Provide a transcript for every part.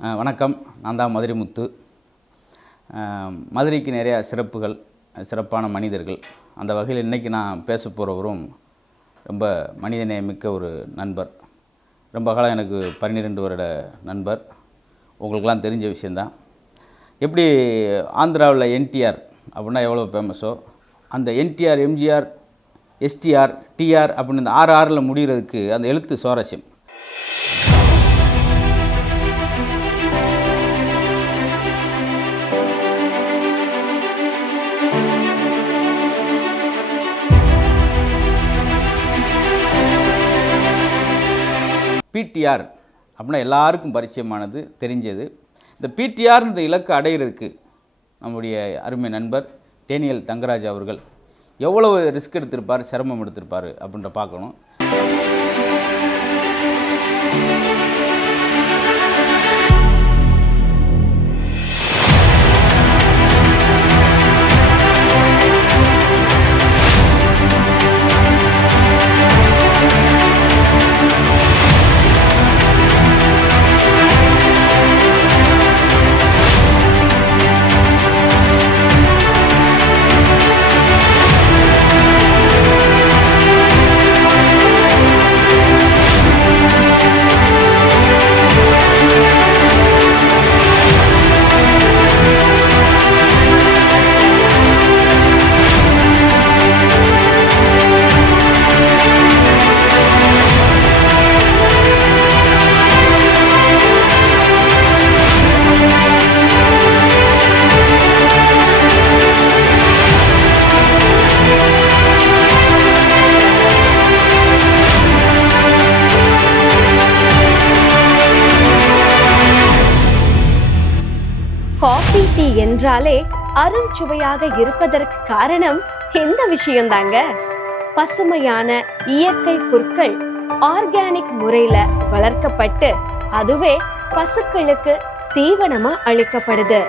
வணக்கம். நான் தான் மதுரை முத்து. மதுரைக்கு நிறையா சிறப்புகள், சிறப்பான மனிதர்கள். அந்த வகையில் இன்றைக்கி நான் பேச போகிறவரும் ரொம்ப மனிதநேயமிக்க ஒரு நண்பர். ரொம்ப காலம் எனக்கு 12 வருட நண்பர். உங்களுக்கெல்லாம் தெரிஞ்ச விஷயந்தான். எப்படி ஆந்திராவில் என்டிஆர் அப்படின்னா எவ்வளோ ஃபேமஸோ, அந்த என்டிஆர், எம்ஜிஆர், எஸ்டிஆர், டிஆர் அப்படின்னு இந்த 6 முடிகிறதுக்கு அந்த எழுத்து சுவாரஸ்யம். பிடிஆர் அப்படின்னா எல்லாருக்கும் பரிச்சயமானது, தெரிஞ்சது. இந்த பிடிஆர் இந்த இலக்கு அடைகிறதுக்கு நம்முடைய அருமை நண்பர் டேனியல் தங்கராஜ் அவர்கள் எவ்வளவு ரிஸ்க் எடுத்திருப்பார், சிரமம் எடுத்திருப்பார் அப்படின்ற பார்க்கணும். காஃபி டீ என்றாலே அருஞ்சுவையாக இருப்பதற்கு காரணம் இந்த விஷயம்தாங்க. பசுமையான இயற்கை புற்கள் ஆர்கானிக் முறையில வளர்க்கப்பட்டு அதுவே பசுக்களுக்கு தீவனமா அளிக்கப்படுது.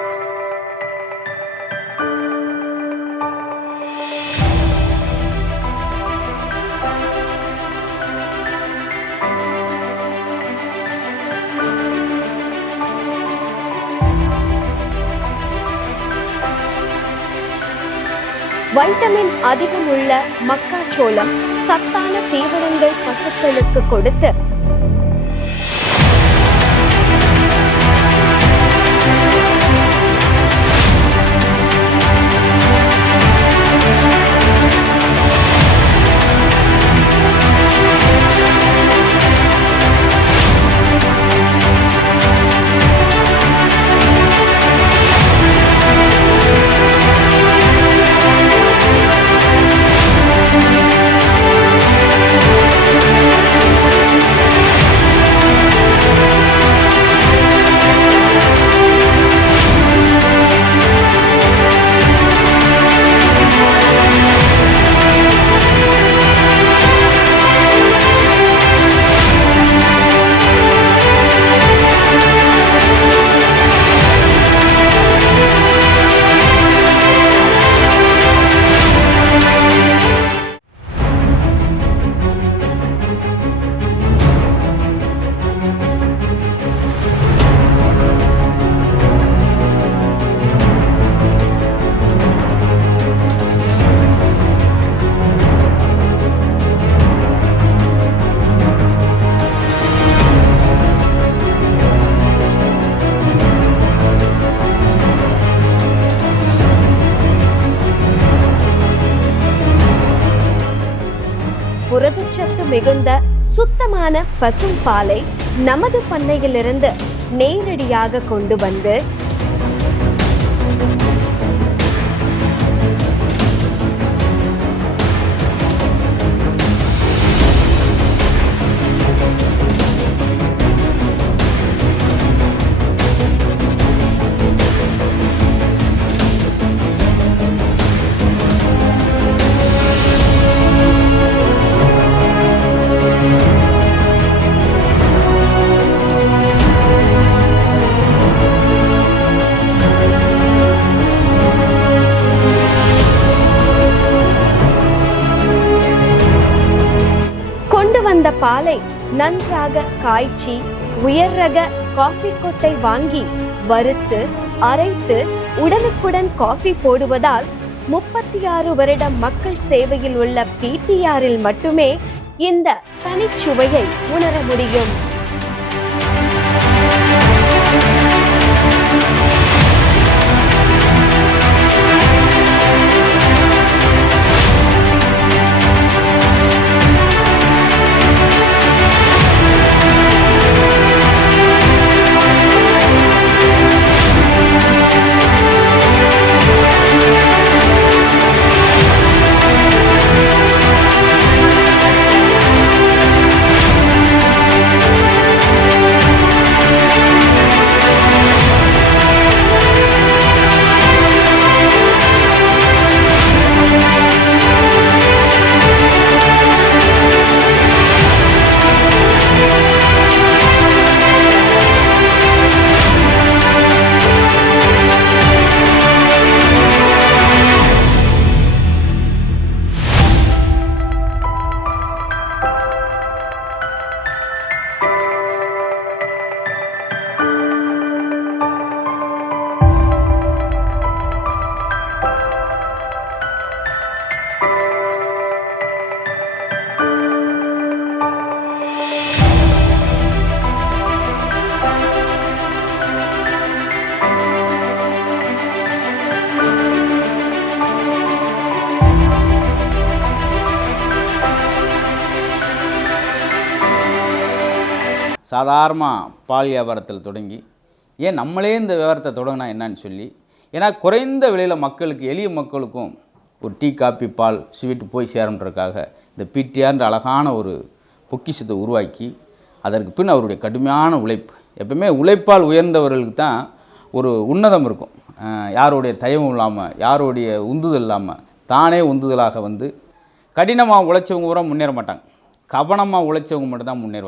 வைட்டமின் அதிகம் உள்ள மக்காச்சோளம் சத்தான தீவனங்கள் பசுக்களுக்கு கொடுத்து புரதச்சத்து மிகுந்த சுத்தமான பசும் பாலை நமது பண்ணையிலிருந்து நேரடியாக கொண்டு வந்து பாலை நன்றாக காய்ச்சி உயர் ரக காஃபி கொட்டை வாங்கி வறுத்து அரைத்து உடனுக்குடன் காஃபி போடுவதால் 36 வருடம் மக்கள் சேவையில் உள்ள பிடிஆரில் மட்டுமே இந்த தனிச்சுவையை உணர முடியும். சாதாரணமாக பால் வியாபாரத்தில் தொடங்கி ஏன் நம்மளே இந்த வியாபாரத்தை தொடங்கினா என்னன்னு சொல்லி, ஏன்னா குறைந்த விலையில் மக்களுக்கு, எளிய மக்களுக்கும் ஒரு டீ காப்பி பால் ஸ்வீட்டு போய் சேரன்றதுக்காக இந்த பிடிஆர்ன்ற அழகான ஒரு பொக்கிஷத்தை உருவாக்கி அதற்கு பின் அவருடைய கடுமையான உழைப்பு. எப்பவுமே உழைப்பால் உயர்ந்தவர்களுக்கு தான் ஒரு உன்னதம் இருக்கும். யாருடைய தயவும் இல்லாமல், யாருடைய உந்துதல் இல்லாமல் தானே உந்துதலாக வந்து கடினமாக உழைச்சவங்க கூட முன்னேற மாட்டாங்க. கவனமாக உழைச்சவங்க மட்டும் தான் முன்னேறுவாங்க.